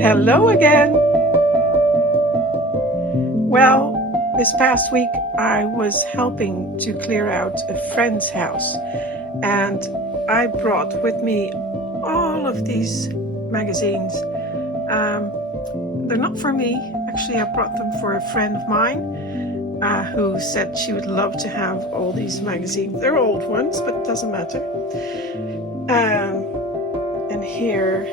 Hello again! Well, this past week I was helping to clear out a friend's house, and I brought with me all of these magazines. They're not for me. Actually, I brought them for a friend of mine who said she would love to have all these magazines. They're old ones, but it doesn't matter. And here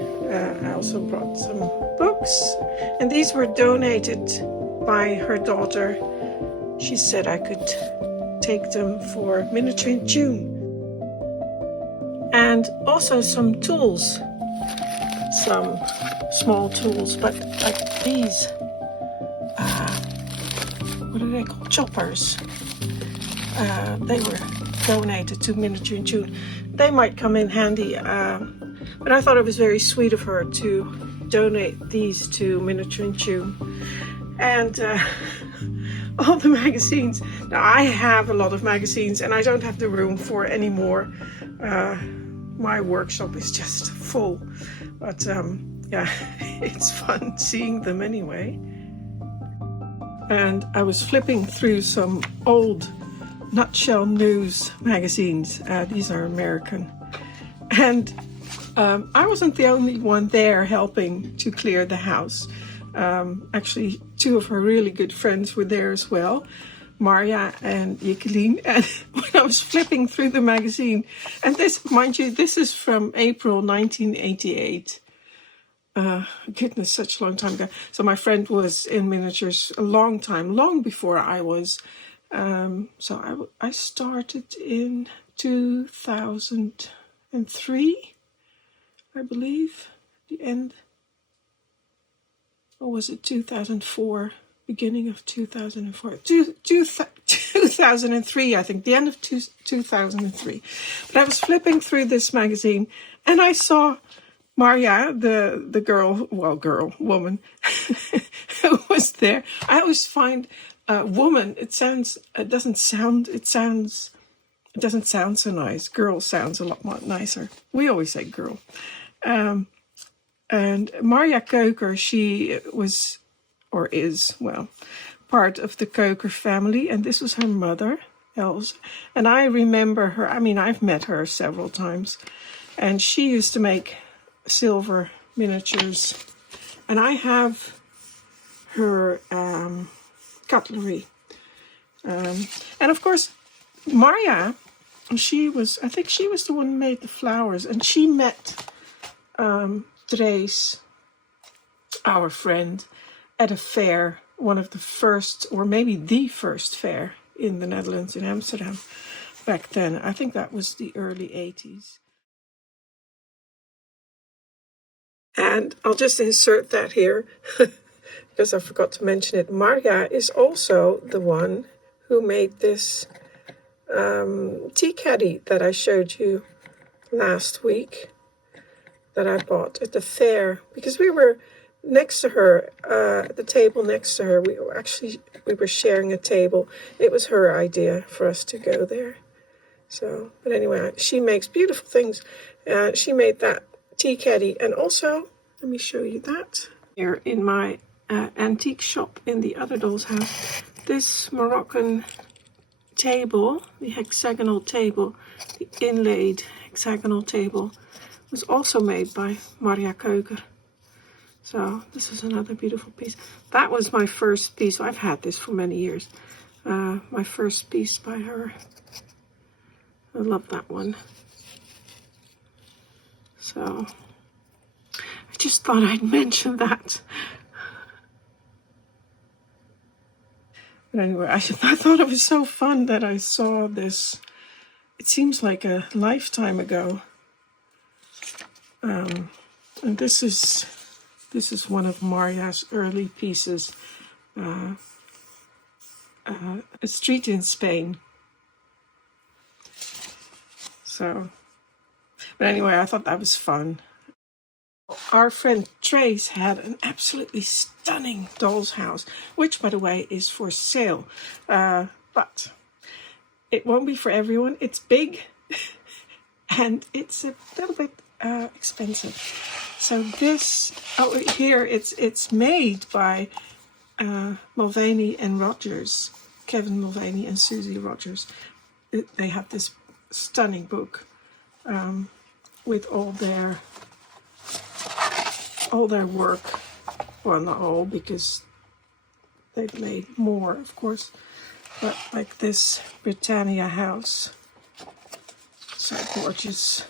I also brought some books, and these were donated by her daughter. She said I could take them for Miniature in June. And also some tools, some small tools, but like these, what are they called? Choppers. They were donated to Miniature in June. They might come in handy, but I thought it was very sweet of her to donate these to Miniature in June. And all the magazines. Now, I have a lot of magazines and I don't have the room for any more. My workshop is just full. But yeah, it's fun seeing them anyway. And I was flipping through some old Nutshell News magazines. These are American. And I wasn't the only one there helping to clear the house. Actually, two of her really good friends were there as well, Marja and Jacqueline. And when I was flipping through the magazine, and this, mind you, this is from April 1988. Goodness, such a long time ago. So my friend was in miniatures a long time, long before I was. So I started in 2003, I believe, the end. Or was it 2004? Beginning of 2004. 2003, I think. The end of 2003. But I was flipping through this magazine and I saw Marja, the woman, who was there. I always find woman, it doesn't sound so nice. Girl sounds a lot more nicer. We always say girl. And Marja Koker, she was, or is, well, part of the Koker family. And this was her mother, Else. And I remember her, I mean, I've met her several times. And she used to make silver miniatures. And I have her cutlery. And of course, Marja, I think she was the one who made the flowers. And she met Trace, our friend, at a fair, one of the first, or maybe the first fair in the Netherlands, in Amsterdam, back then. I think that was the early 80s. And I'll just insert that here, because I forgot to mention it. Marja is also the one who made this tea caddy that I showed you last week, that I bought at the fair, because we were next to her, at the table next to her. We were sharing a table. It was her idea for us to go there. So, but anyway, she makes beautiful things. She made that tea caddy, and also, let me show you that. Here in my antique shop in the other doll's house, this Moroccan table, the hexagonal table, the inlaid hexagonal table, was also made by Marja Koker. So this is another beautiful piece. That was my first piece. I've had this for many years. My first piece by her. I love that one. So I just thought I'd mention that. But anyway, I thought it was so fun that I saw this. It seems like a lifetime ago. And this is one of Marja's early pieces, a street in Spain. So, but anyway, I thought that was fun. Our friend Trace had an absolutely stunning doll's house, which, by the way, is for sale. But it won't be for everyone. It's big and it's a little bit expensive. So this, oh, here it's made by Mulvaney and Rogers, Kevin Mulvaney and Susie Rogers. They have this stunning book with all their work. Well, not all, because they've made more, of course. But like this Britannia house, so gorgeous.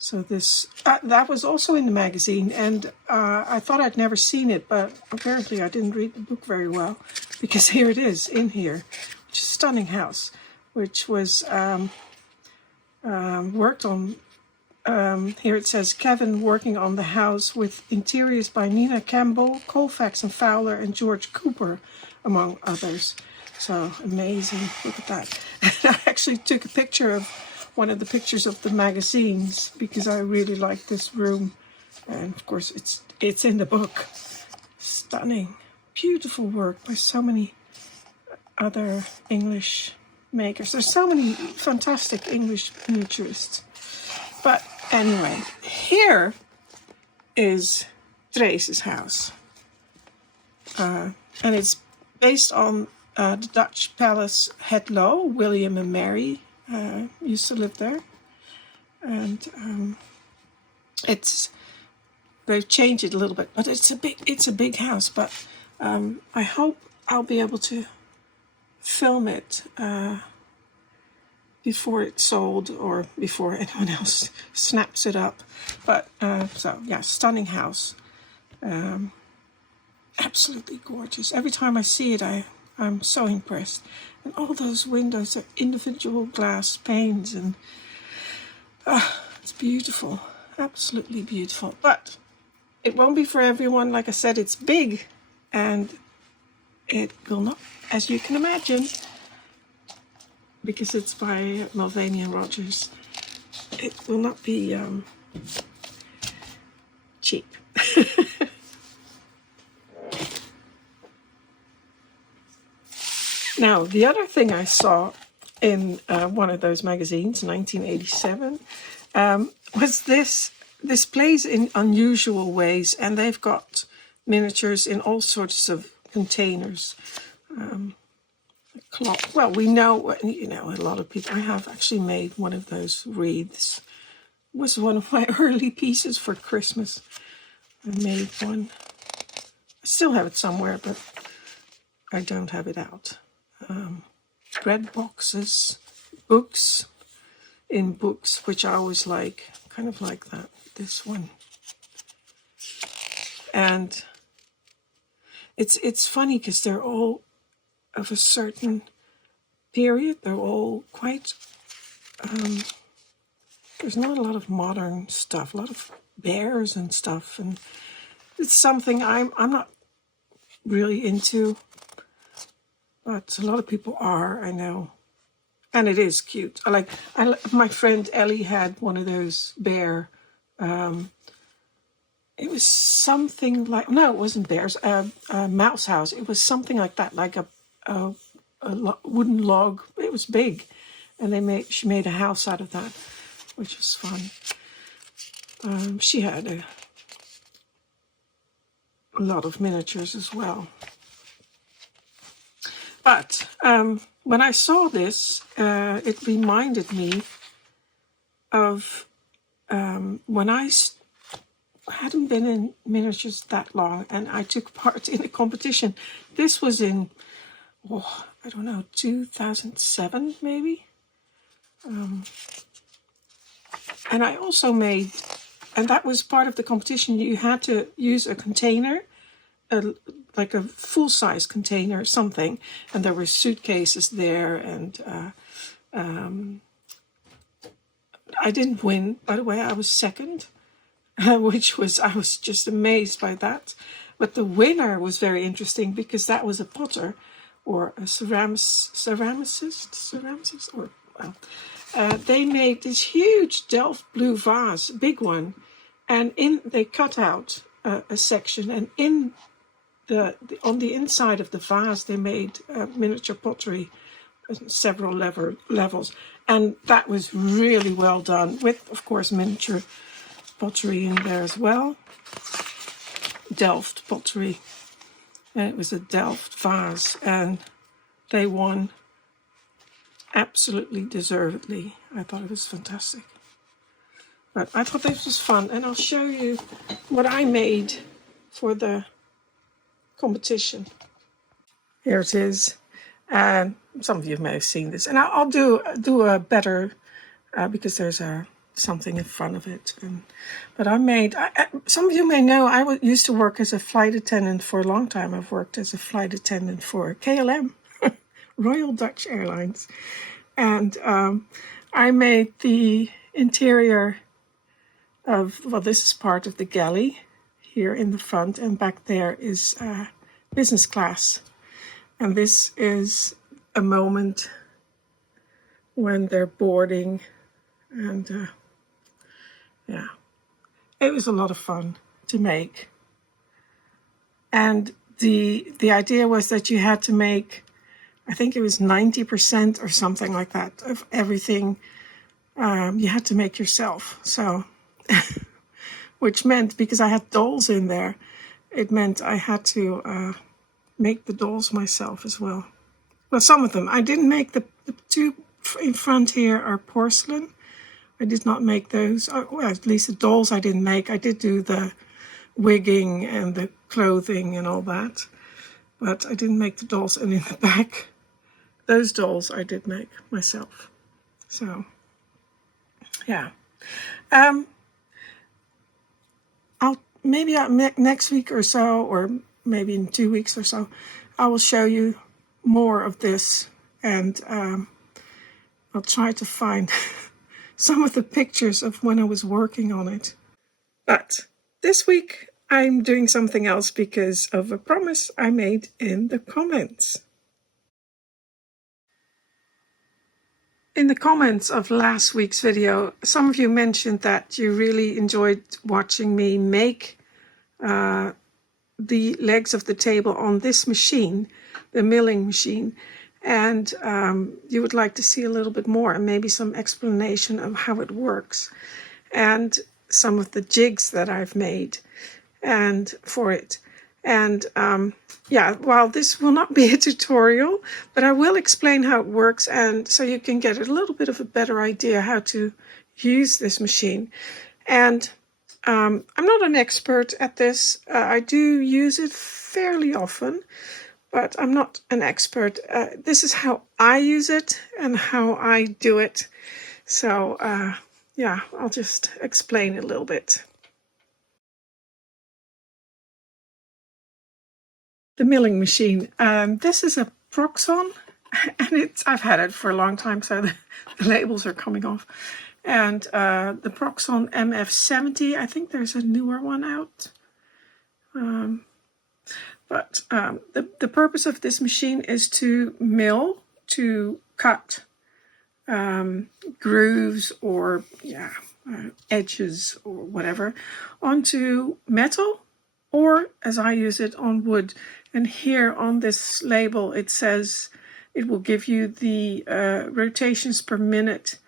So this, that was also in the magazine, and I thought I'd never seen it, but apparently I didn't read the book very well, because here it is in here, which is a stunning house, which was worked on. Here it says Kevin working on the house with interiors by Nina Campbell, Colfax and Fowler, and George Cooper, among others. So amazing! Look at that. And I actually took a picture of one of the pictures of the magazines because I really like this room, and of course it's in the book. Stunning, beautiful work by so many other English makers. There's so many fantastic English miniaturists. But anyway, here is Therese's house, and it's based on the Dutch palace Het Loo. William and Mary used to live there, and they've changed it a little bit, but it's a big house. But I hope I'll be able to film it before it's sold or before anyone else snaps it up. But so yeah, stunning house, absolutely gorgeous. Every time I see it, I'm so impressed. And all those windows are individual glass panes, and it's beautiful, absolutely beautiful. But it won't be for everyone. Like I said, it's big, and it will not, as you can imagine, because it's by Mulvaney and Rogers, it will not be cheap. Now, the other thing I saw in one of those magazines, 1987, was this. This plays in unusual ways, and they've got miniatures in all sorts of containers. Clock. Well, we know, a lot of people. I have actually made one of those wreaths. It was one of my early pieces for Christmas. I made one. I still have it somewhere, but I don't have it out. Bread boxes, books, in books, which I always like, kind of like that, this one. And it's funny because they're all of a certain period. They're all quite, there's not a lot of modern stuff, a lot of bears and stuff, and it's something I'm not really into, but a lot of people are, I know. And it is cute. My friend Ellie had one of those bear. It was something like, no, it wasn't bears. Mouse house. It was something like that, like a wooden log. It was big, and she made a house out of that, which was fun. She had a lot of miniatures as well. But when I saw this, it reminded me of when I hadn't been in miniatures that long, and I took part in a competition. This was in, I don't know, 2007 maybe. And I also made, and that was part of the competition, you had to use a container, like a full-size container or something, and there were suitcases there, and I didn't win, by the way. I was second, I was just amazed by that. But the winner was very interesting, because that was a potter or a ceramicist, or, well, they made this huge Delft blue vase, big one, and they cut out a section, and in on the inside of the vase they made miniature pottery, several levels, and that was really well done, with, of course, miniature pottery in there as well. Delft pottery. And it was a Delft vase, and they won absolutely deservedly. I thought it was fantastic. But I thought this was fun, and I'll show you what I made for the competition. Here it is. And some of you may have seen this, and I'll do a better because there's something in front of it. But I made. Some of you may know I used to work as a flight attendant for a long time. I've worked as a flight attendant for KLM, Royal Dutch Airlines, and I made the interior of, well, this is part of the galley here in the front, and back there is business class. And this is a moment when they're boarding, and yeah, it was a lot of fun to make. And the idea was that you had to make, I think it was 90% or something like that of everything you had to make yourself. So, which meant, because I had dolls in there, it meant I had to make the dolls myself as well. Well, some of them. I didn't make the two in front here are porcelain. I did not make those. Well, at least the dolls I didn't make. I did do the wigging and the clothing and all that. But I didn't make the dolls. And in the back, those dolls I did make myself. So, yeah. Maybe next week or so, or maybe in 2 weeks or so, I will show you more of this, and I'll try to find some of the pictures of when I was working on it. But this week I'm doing something else because of a promise I made in the comments. In the comments of last week's video, some of you mentioned that you really enjoyed watching me make the legs of the table on this machine, the milling machine, and you would like to see a little bit more and maybe some explanation of how it works, and some of the jigs that I've made and for it. And yeah, while this will not be a tutorial, but I will explain how it works, and so you can get a little bit of a better idea how to use this machine. And I'm not an expert at this. I do use it fairly often, but I'm not an expert. This is how I use it and how I do it. So yeah, I'll just explain a little bit. The milling machine. This is a Proxxon, and I've had it for a long time, so the labels are coming off. And the Proxxon MF70, I think there's a newer one out. But the purpose of this machine is to mill, to cut grooves or edges or whatever onto metal, or as I use it, on wood. And here on this label it says it will give you the rotations per minute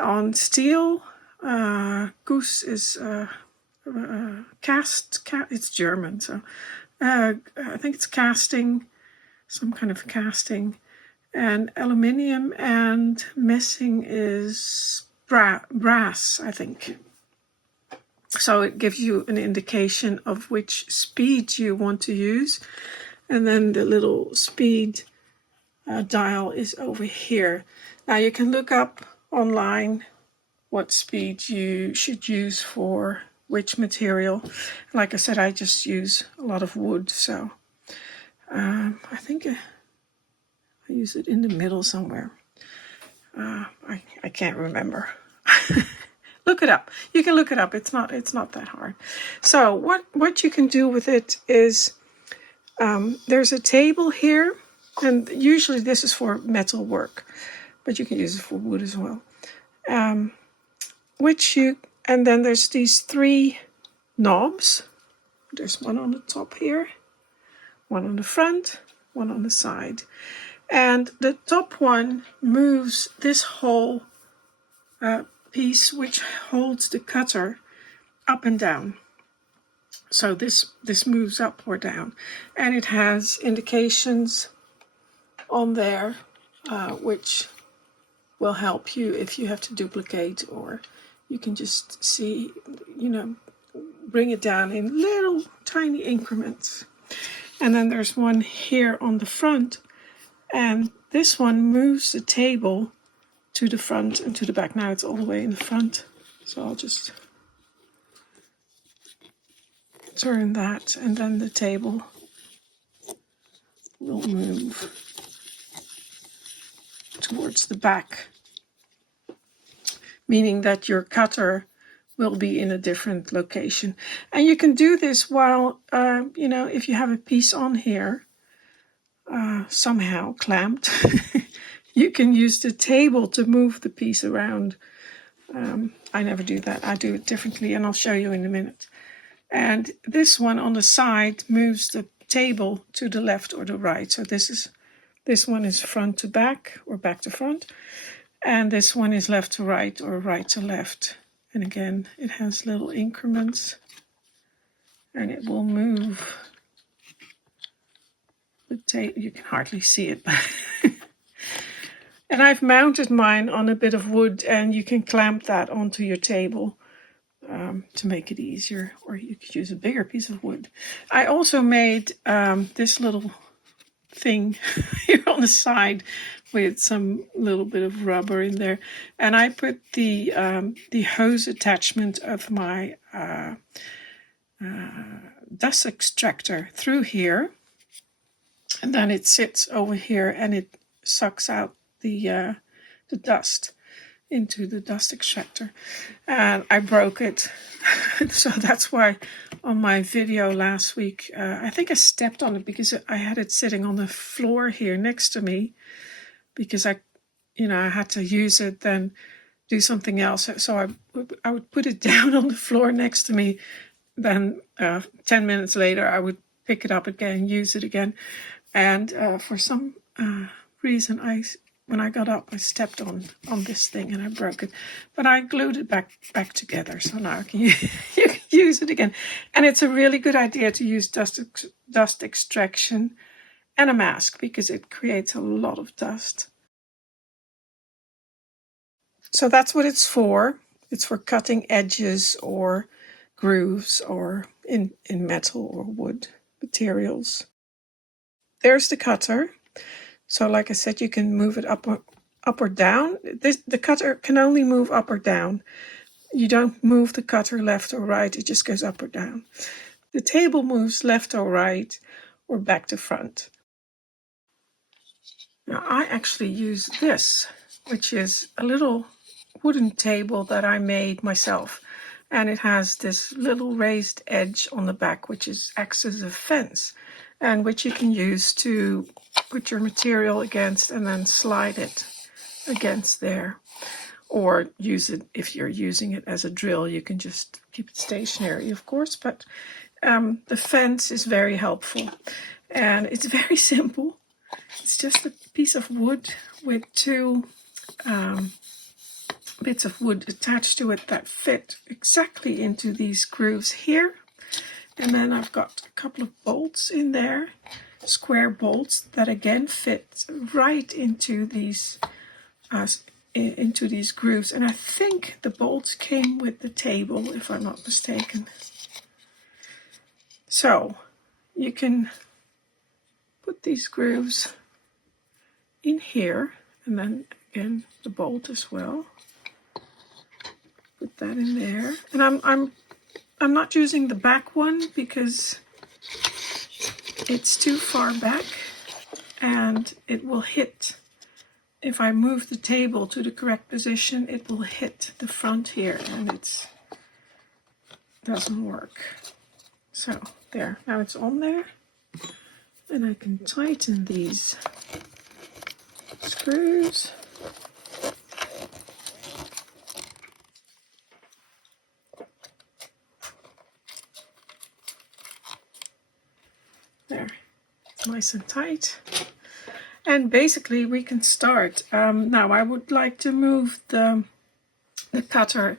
on steel. Goose is it's German, so I think it's casting, some kind of casting. And aluminium and messing is brass, I think. So it gives you an indication of which speed you want to use. And then the little speed dial is over here. Now you can look up online what speed you should use for which material. Like I said, I just use a lot of wood, so I think I use it in the middle somewhere. I can't remember. Look it up. You can look it up. It's not that hard. So what you can do with it is there's a table here, and usually this is for metal work, but you can use it for wood as well. And then there's these 3 knobs. There's one on the top here, one on the front, one on the side. And the top one moves this whole piece which holds the cutter up and down. So this moves up or down, and it has indications on there which will help you if you have to duplicate, or you can just see, you know, bring it down in little tiny increments. And then there's one here on the front, and this one moves the table to the front and to the back. Now it's all the way in the front, so I'll just turn that, and then the table will move towards the back, meaning that your cutter will be in a different location. And you can do this while, you know, if you have a piece on here, somehow clamped, you can use the table to move the piece around. I never do that. I do it differently, and I'll show you in a minute. And this one on the side moves the table to the left or the right. So this one is front to back or back to front, and this one is left to right or right to left. And again, it has little increments, and it will move the table. You can hardly see it. And I've mounted mine on a bit of wood, and you can clamp that onto your table to make it easier, or you could use a bigger piece of wood. I also made this little thing here on the side with some little bit of rubber in there, and I put the hose attachment of my dust extractor through here, and then it sits over here and it sucks out the dust into the dust extractor. And I broke it. So that's why on my video last week, I think I stepped on it because I had it sitting on the floor here next to me, because I had to use it, then do something else. So I would put it down on the floor next to me. Then 10 minutes later, I would pick it up again, use it again. And for some reason, when I got up, I stepped on this thing and I broke it. But I glued it back together, so now you can use it again. And it's a really good idea to use dust extraction and a mask, because it creates a lot of dust. So that's what it's for. It's for cutting edges or grooves or in metal or wood materials. There's the cutter. So like I said, you can move it up or down. The cutter can only move up or down. You don't move the cutter left or right. It just goes up or down. The table moves left or right or back to front. Now I actually use this, which is a little wooden table that I made myself. And it has this little raised edge on the back, which acts as a fence, and which you can use to put your material against and then slide it against there. Or use it, if you're using it as a drill, you can just keep it stationary, of course. But the fence is very helpful. And it's very simple. It's just a piece of wood with two bits of wood attached to it that fit exactly into these grooves here. And then I've got a couple of bolts in there, square bolts that again fit right into these grooves. And I think the bolts came with the table, if I'm not mistaken. So you can put these grooves in here, and then again the bolt as well. Put that in there, and I'm not using the back one because it's too far back, and it will hit. If I move the table to the correct position, it will hit the front here, and it doesn't work. So there, now it's on there, and I can tighten these screws. There, it's nice and tight. And basically we can start. Now I would like to move the cutter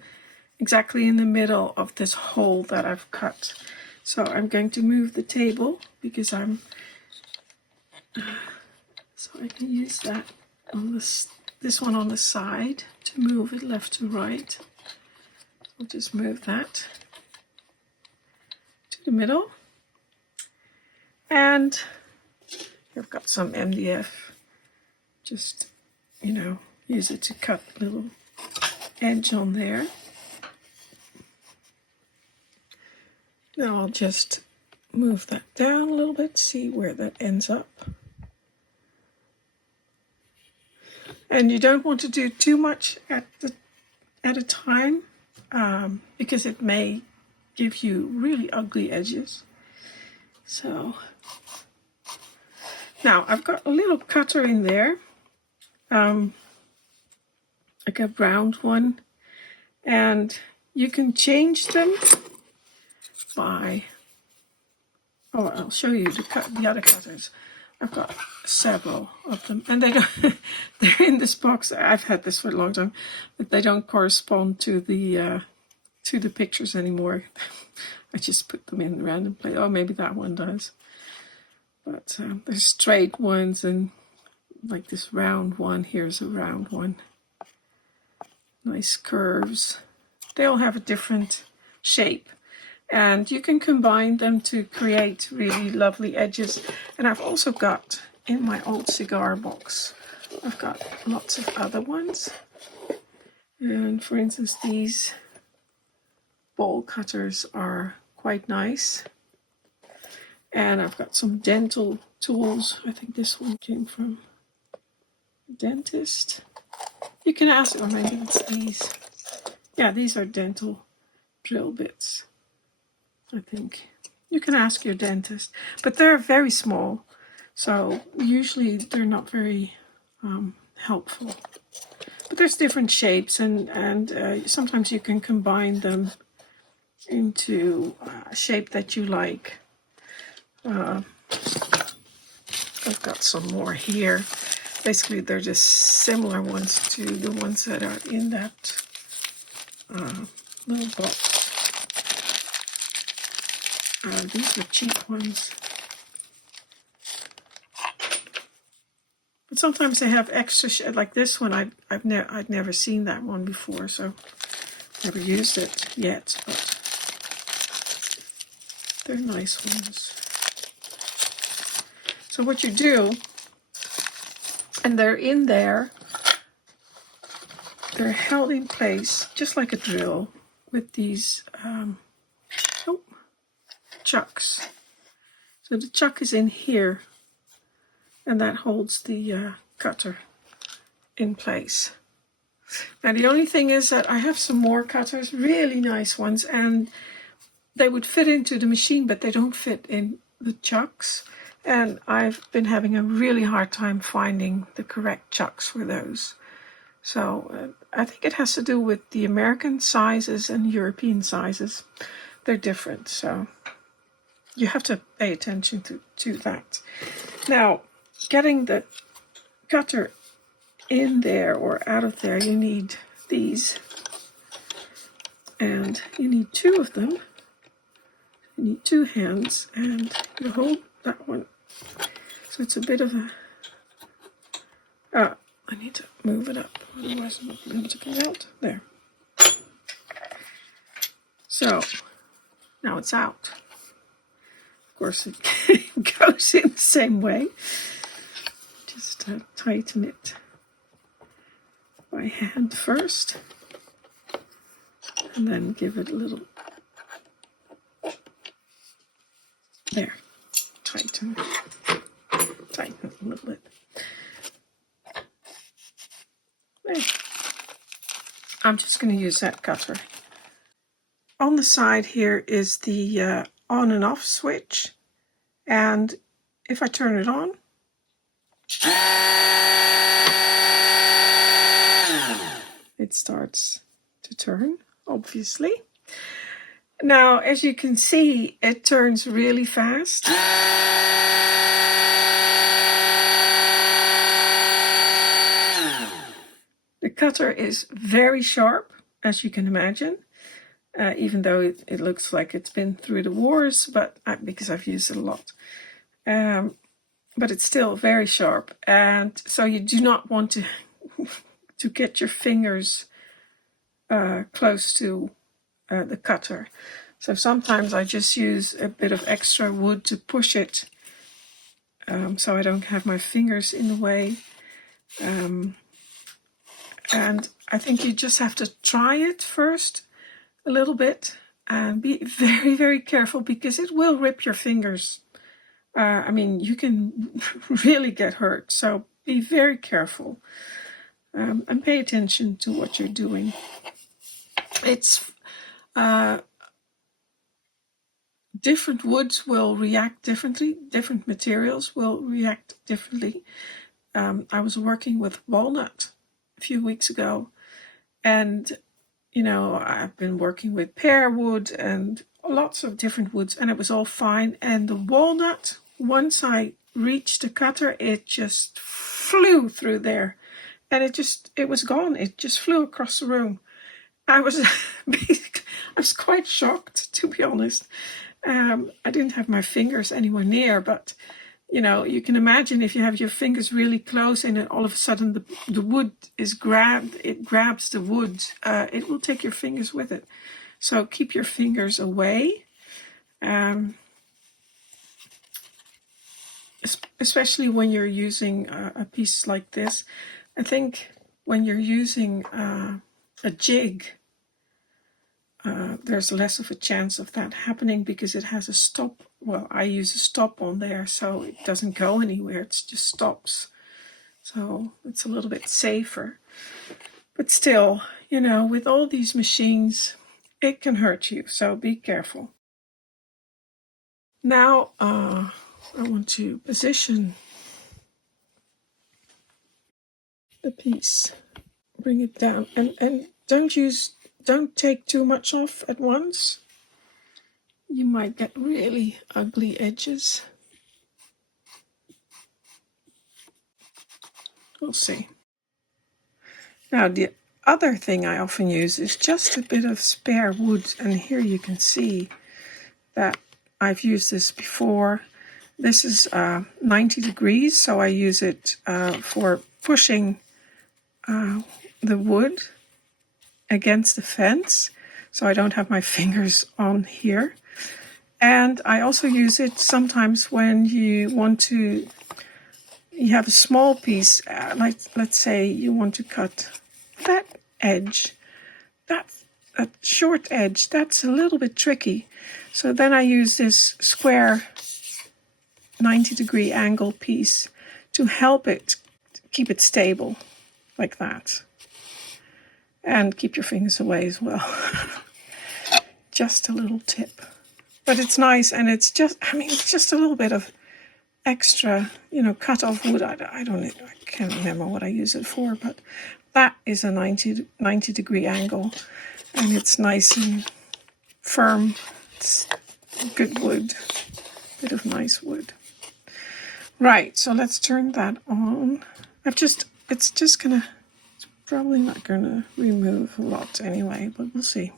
exactly in the middle of this hole that I've cut. So I'm going to move the table because so I can use that on this one on the side to move it left to right. I'll just move that to the middle. And I've got some MDF. Just, you know, use it to cut a little edge on there. Now I'll just move that down a little bit, see where that ends up. And you don't want to do too much at a time because it may give you really ugly edges. So now I've got a little cutter in there, like a round one, and you can change them by, oh, I'll show you the other cutters. I've got several of them, and they don't, they're in this box. I've had this for a long time, but they don't correspond to the pictures anymore. I just put them in random place. Oh, maybe that one does. But there's straight ones and like this round one. Here's a round one. Nice curves. They all have a different shape. And you can combine them to create really lovely edges. And I've also got, in my old cigar box, I've got lots of other ones. And for instance, these bowl cutters are quite nice. And I've got some dental tools. I think this one came from a dentist. You can ask, or maybe it's these. Yeah, these are dental drill bits, I think. You can ask your dentist. But they're very small, so usually they're not very helpful. But there's different shapes, and sometimes you can combine them into a shape that you like. I've got some more here. Basically, they're just similar ones to the ones that are in that little box. These are cheap ones. But sometimes they have extra, like this one. I'd never seen that one before, so never used it yet. But they're nice ones. So what you do, and they're in there, they're held in place just like a drill with these chucks. So the chuck is in here, and that holds the cutter in place. Now the only thing is that I have some more cutters, really nice ones, and they would fit into the machine, but they don't fit in the chucks. And I've been having a really hard time finding the correct chucks for those. So I think it has to do with the American sizes and European sizes. They're different, so you have to pay attention to that. Now, getting the cutter in there or out of there, you need these. And you need two of them. You need two hands, and you hold that one. So it's a bit of a... I need to move it up, otherwise I'm not going to be able to get out. There. So, now it's out. Of course, it goes in the same way. Just tighten it by hand first, and then give it a little... There. Tighten it a little bit. There. I'm just going to use that cutter. On the side here is the on and off switch, and if I turn it on, it starts to turn, obviously. Now, as you can see, it turns really fast. The cutter is very sharp, as you can imagine. even though it looks like it's been through the wars, but because I've used it a lot. But it's still very sharp, and so you do not want to to get your fingers close to the cutter. So sometimes I just use a bit of extra wood to push it, so I don't have my fingers in the way. And I think you just have to try it first a little bit and be very, very careful, because it will rip your fingers. I mean, you can really get hurt, so be very careful and pay attention to what you're doing. It's different woods will react differently, different materials will react differently. I was working with walnut a few weeks ago, and you know, I've been working with pear wood and lots of different woods, and it was all fine. And the walnut, once I reached the cutter, it just flew through there, and it was gone. It just flew across the room. I was quite shocked, to be honest. I didn't have my fingers anywhere near, but you know, you can imagine if you have your fingers really close and all of a sudden the wood is grabbed, it grabs the wood, it will take your fingers with it. So keep your fingers away, especially when you're using a piece like this. I think when you're using a jig, there's less of a chance of that happening because it has a stop. Well, I use a stop on there, so it doesn't go anywhere. It just stops. So it's a little bit safer. But still, you know, with all these machines, it can hurt you. So be careful. Now, I want to position the piece. Bring it down. And don't take too much off at once. You might get really ugly edges. We'll see. Now the other thing I often use is just a bit of spare wood, and here you can see that I've used this before. This is 90 degrees, so I use it for pushing the wood against the fence, so I don't have my fingers on here. And I also use it sometimes when you have a small piece, like let's say you want to cut that edge, that short edge, that's a little bit tricky. So then I use this square 90-degree angle piece to help it keep it stable, like that. And keep your fingers away as well. Just a little tip. But it's nice, and it's just a little bit of extra, you know, cut off wood. I can't remember what I use it for, but that is a 90-degree angle, and it's nice and firm. It's good wood, bit of nice wood. Right, so let's turn that on. It's probably not gonna remove a lot anyway, but we'll see.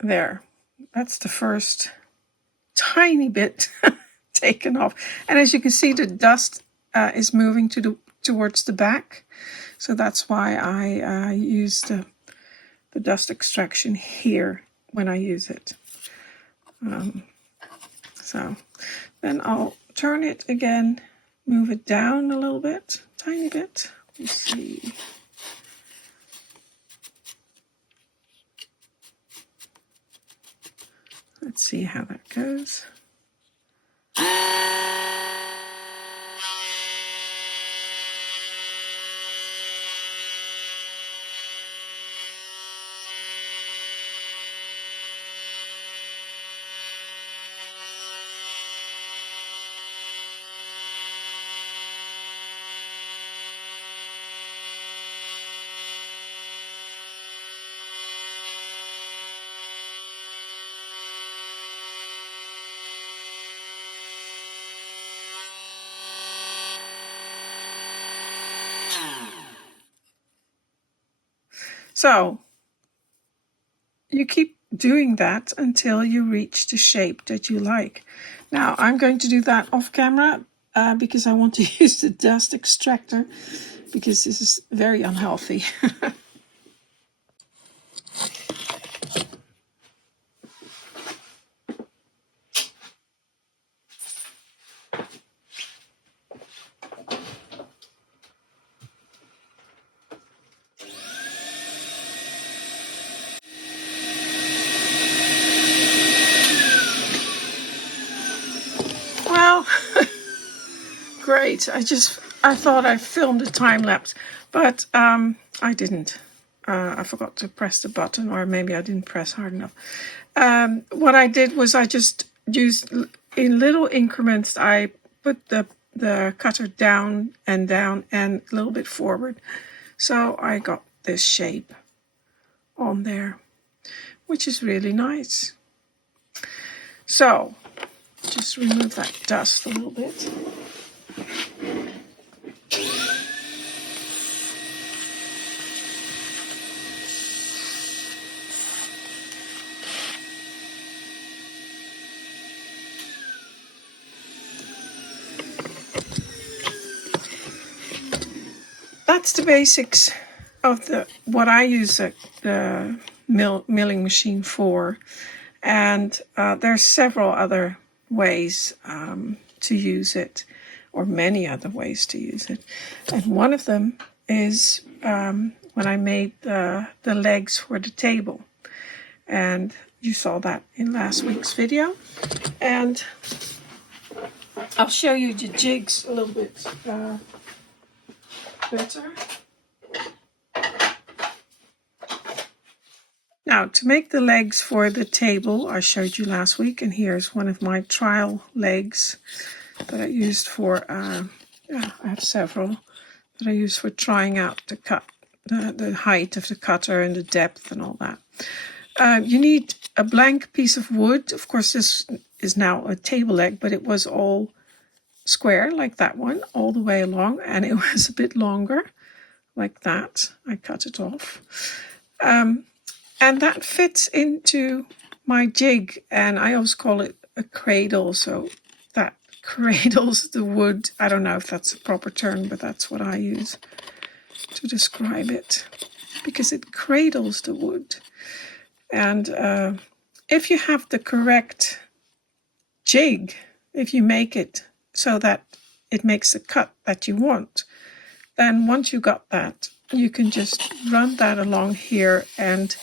There, that's the first tiny bit taken off, and as you can see, the dust is moving towards the back, so that's why I use the dust extraction here when I use it. So then I'll turn it again, move it down a little bit, tiny bit. Let's see. Let's see how that goes. So you keep doing that until you reach the shape that you like. Now I'm going to do that off camera because I want to use the dust extractor, because this is very unhealthy. Well, great. I thought I filmed a time lapse, but I didn't. I forgot to press the button, or maybe I didn't press hard enough. What I did was I just used, in little increments, I put the cutter down and a little bit forward. So I got this shape on there, which is really nice. So just remove that dust a little bit. That's the basics of what I use the milling machine for, and there's several other ways to use it, or many other ways to use it. And one of them is when I made the legs for the table, and you saw that in last week's video. And I'll show you the jigs a little bit better. Now, to make the legs for the table, I showed you last week, and here's one of my trial legs that I used for, I have several that I used for trying out the cut, the height of the cutter and the depth and all that. You need a blank piece of wood. Of course, this is now a table leg, but it was all square like that one all the way along, and it was a bit longer like that. I cut it off. And that fits into my jig, and I always call it a cradle, so that cradles the wood. I don't know if that's a proper term, but that's what I use to describe it, because it cradles the wood. And if you have the correct jig, if you make it so that it makes the cut that you want, then once you got that, you can just run that along here and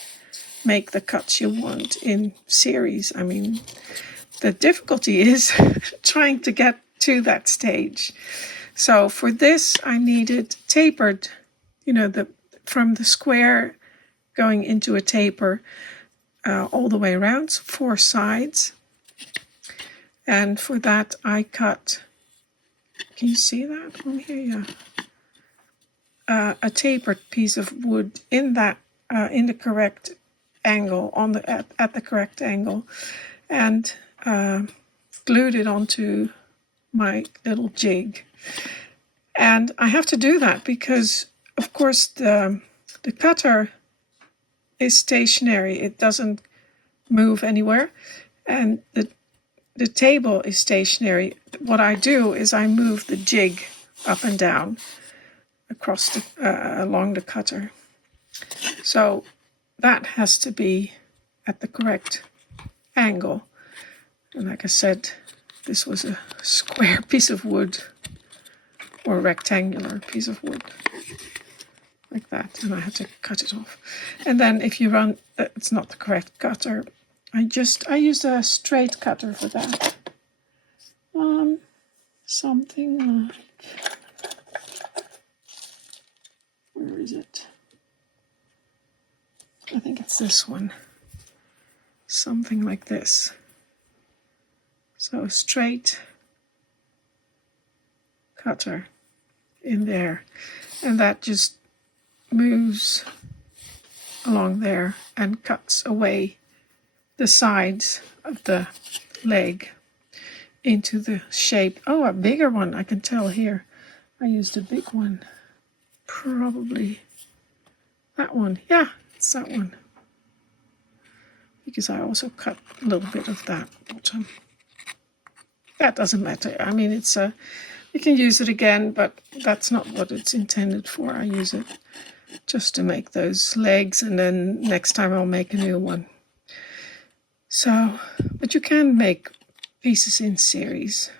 make the cuts you want in series. I mean, the difficulty is trying to get to that stage. So for this, I needed tapered, from the square going into a taper all the way around, so 4 sides. And for that, I cut, can you see that on here? Yeah. A tapered piece of wood in that, in the correct angle, at the correct angle, and glued it onto my little jig. And I have to do that because, of course, the cutter is stationary. It doesn't move anywhere, and the table is stationary. What I do is I move the jig up and down across along the cutter. So that has to be at the correct angle. And like I said, this was a square piece of wood, or a rectangular piece of wood, like that, and I had to cut it off. And then if you run, it's not the correct cutter, I used a straight cutter for that. Something like, where is it? I think it's this one. Something like this. So a straight cutter in there, and that just moves along there and cuts away the sides of the leg into the shape. Oh, a bigger one, I can tell here. I used a big one. Probably that one. Yeah, It's that one. Because I also cut a little bit of that bottom. That doesn't matter. I mean, it's you can use it again, but that's not what it's intended for. I use it just to make those legs, and then next time I'll make a new one. So, but you can make pieces in series.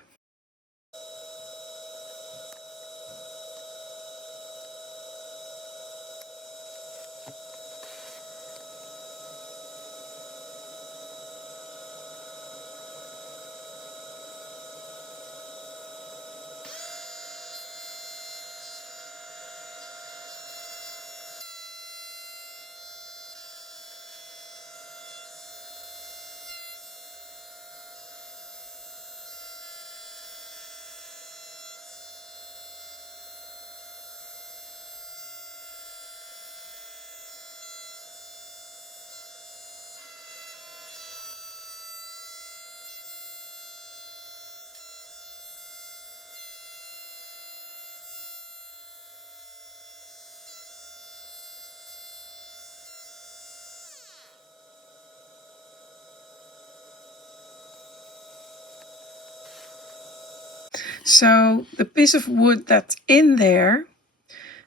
So the piece of wood that's in there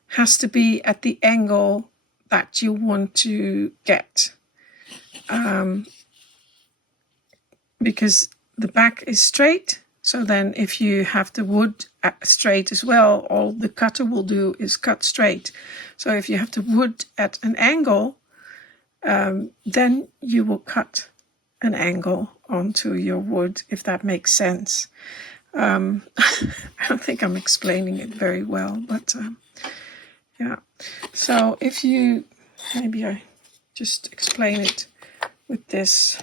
has to be at the angle that you want to get. Because the back is straight. So then if you have the wood straight as well, all the cutter will do is cut straight. So if you have the wood at an angle, then you will cut an angle onto your wood, if that makes sense. I don't think I'm explaining it very well, but yeah. So if you, maybe I just explain it with this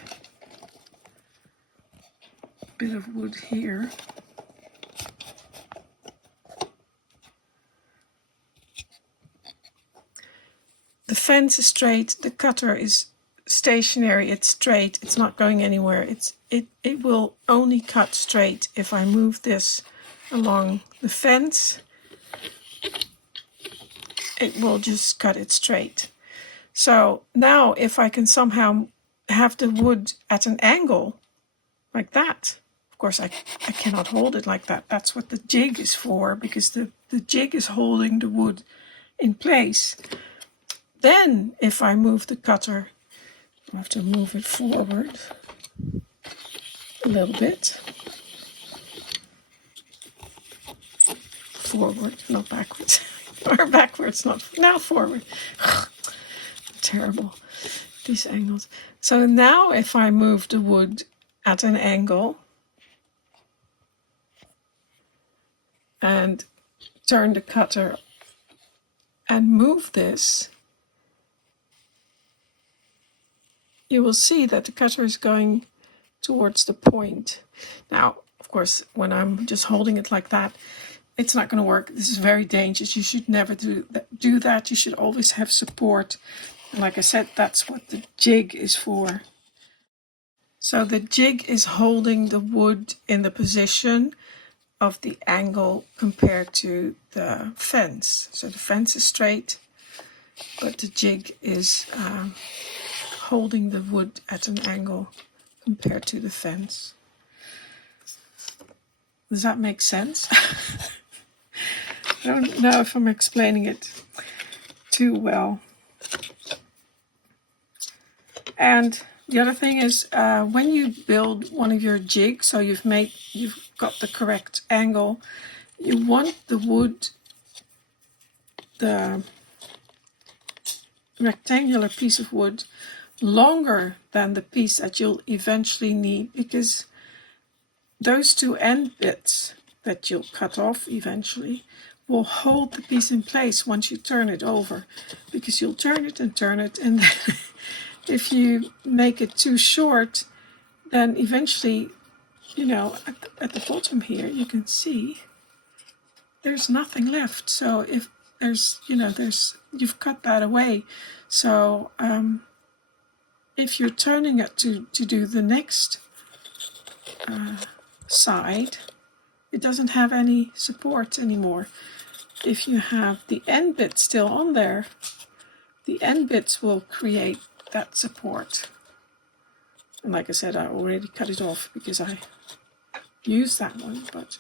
bit of wood here. The fence is straight, the cutter is stationary, it's straight, it's not going anywhere. It will only cut straight. If I move this along the fence, it will just cut it straight. So now if I can somehow have the wood at an angle like that, of course I cannot hold it like that. That's what the jig is for, because the jig is holding the wood in place. Then if I move the cutter, I have to move it forward a little bit. Forward, not backwards. Or backwards, not now forward. Terrible, these angles. So now if I move the wood at an angle and turn the cutter and move this, you will see that the cutter is going towards the point. Now, of course, when I'm just holding it like that, it's not going to work. This is very dangerous. You should never do that. You should always have support. And like I said, that's what the jig is for. So the jig is holding the wood in the position of the angle compared to the fence. So the fence is straight, but the jig is holding the wood at an angle compared to the fence. Does that make sense? I don't know if I'm explaining it too well. And the other thing is, when you build one of your jigs, so you've got the correct angle, you want the wood, the rectangular piece of wood, longer than the piece that you'll eventually need, because those two end bits that you'll cut off eventually will hold the piece in place once you turn it over, because you'll turn it, and then if you make it too short, then eventually, you know, at the bottom here, you can see there's nothing left. So if there's, you know, you've cut that away. So if you're turning it to do the next side, it doesn't have any support anymore. If you have the end bit still on there, the end bits will create that support. And like I said, I already cut it off because I used that one. But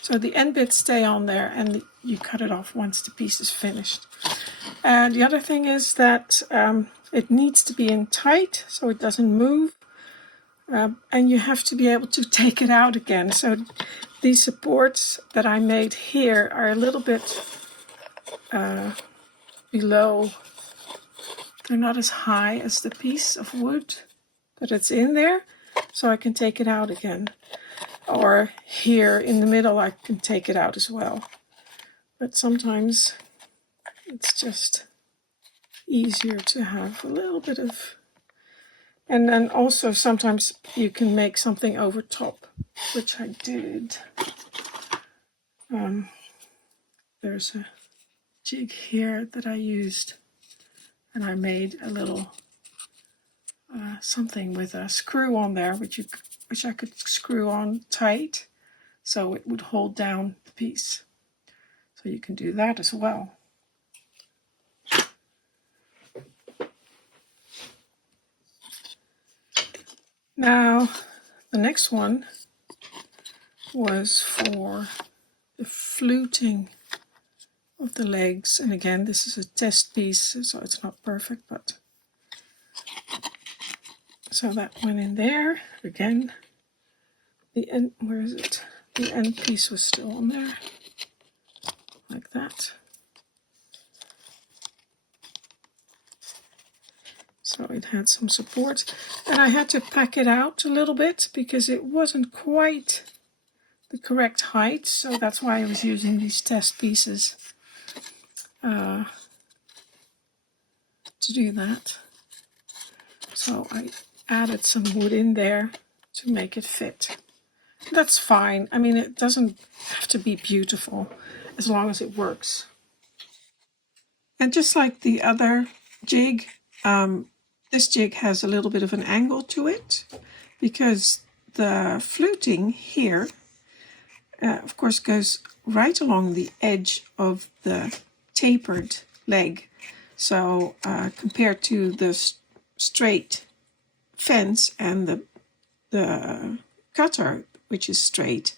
so the end bits stay on there and you cut it off once the piece is finished. And the other thing is that it needs to be in tight so it doesn't move. And you have to be able to take it out again. So these supports that I made here are a little bit below. They're not as high as the piece of wood that it's in there, so I can take it out again. Or here in the middle I can take it out as well. But sometimes it's just easier to have a little bit of... And then also sometimes you can make something over top, which I did. There's a jig here that I used, and I made a little something with a screw on there, which I could screw on tight so it would hold down the piece. So you can do that as well. Now, the next one was for the fluting of the legs. And again, this is a test piece, so it's not perfect, but... So that went in there. Again, the end, where is it? The end piece was still on there, like that. So it had some support. And I had to pack it out a little bit because it wasn't quite the correct height. So that's why I was using these test pieces to do that. So I added some wood in there to make it fit. That's fine. I mean, it doesn't have to be beautiful as long as it works. And just like the other jig, this jig has a little bit of an angle to it because the fluting here, of course, goes right along the edge of the tapered leg. So compared to the straight fence and the cutter, which is straight,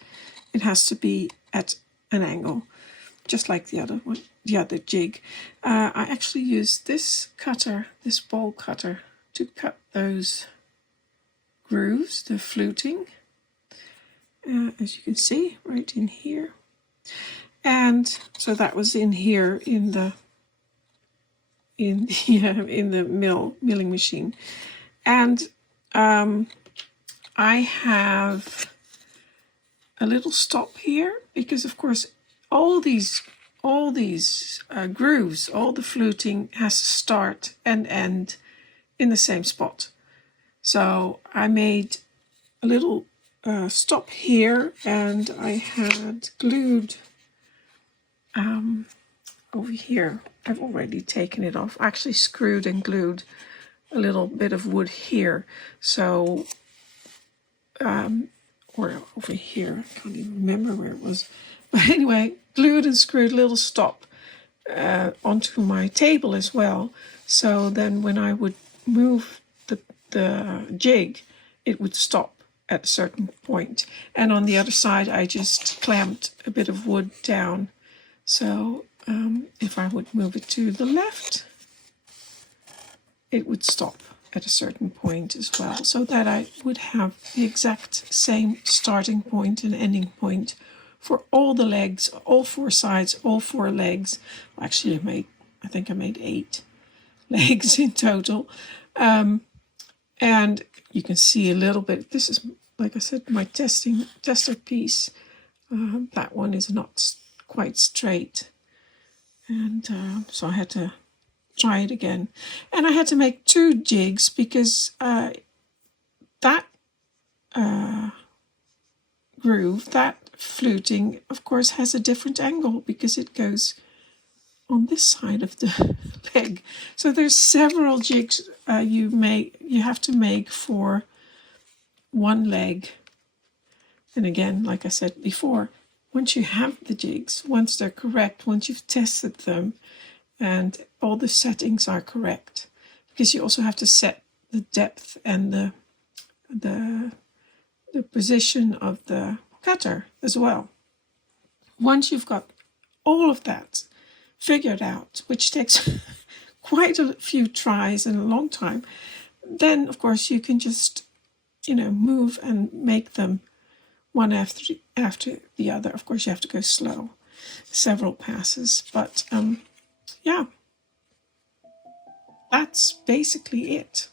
it has to be at an angle, just like the other one, the other jig. I actually used this cutter, this bowl cutter, to cut those grooves, the fluting, as you can see, right in here. And so that was in here in the milling machine. And I have a little stop here because, of course, all these grooves, all the fluting has to start and end in the same spot. So I made a little stop here, and I had glued over here. I've already taken it off. I actually screwed and glued a little bit of wood here. So, or over here, I can't even remember where it was. But anyway, glued and screwed a little stop onto my table as well. So then when I would move the jig, it would stop at a certain point. And on the other side, I just clamped a bit of wood down. So if I would move it to the left, it would stop at a certain point as well, so that I would have the exact same starting point and ending point for all the legs, all four sides, all four legs. Actually, I think I made 8 legs in total. And you can see a little bit, this is, like I said, my tester piece. That one is not quite straight. And so I had to try it again. And I had to make 2 jigs because that groove, that fluting, of course, has a different angle because it goes on this side of the leg. So there's several jigs you have to make for one leg. And again, like I said before, once you have the jigs, once they're correct, once you've tested them, and all the settings are correct, because you also have to set the depth and the position of the cutter as well. Once you've got all of that figured out, which takes quite a few tries and a long time, then of course you can just, move and make them one after the other. Of course you have to go slow, several passes, but yeah, that's basically it.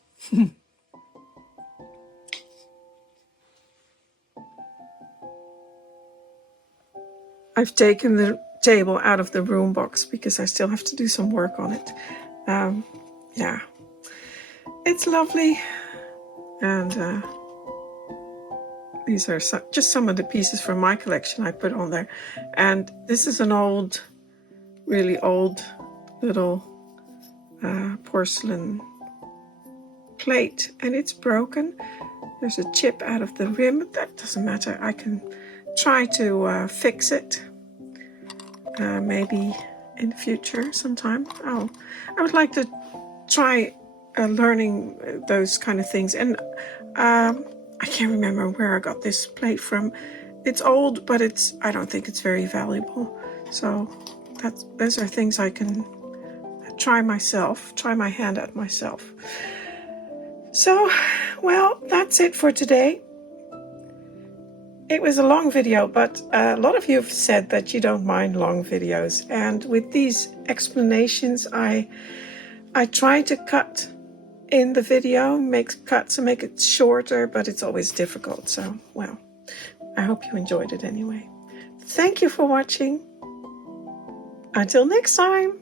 I've taken the table out of the room box because I still have to do some work on it. Yeah, it's lovely, and these are just some of the pieces from my collection I put on there. And this is an old, really old little porcelain plate, and it's broken. There's a chip out of the rim, but that doesn't matter. I can try to fix it, maybe in the future sometime. I would like to try learning those kind of things. And I can't remember where I got this plate from. It's old, but I don't think it's very valuable. So those are things I can try my hand at myself. So, well, that's it for today. It was a long video, but a lot of you have said that you don't mind long videos. And with these explanations, I try to cut in the video, make cuts and make it shorter, but it's always difficult. So, well, I hope you enjoyed it anyway. Thank you for watching. Until next time.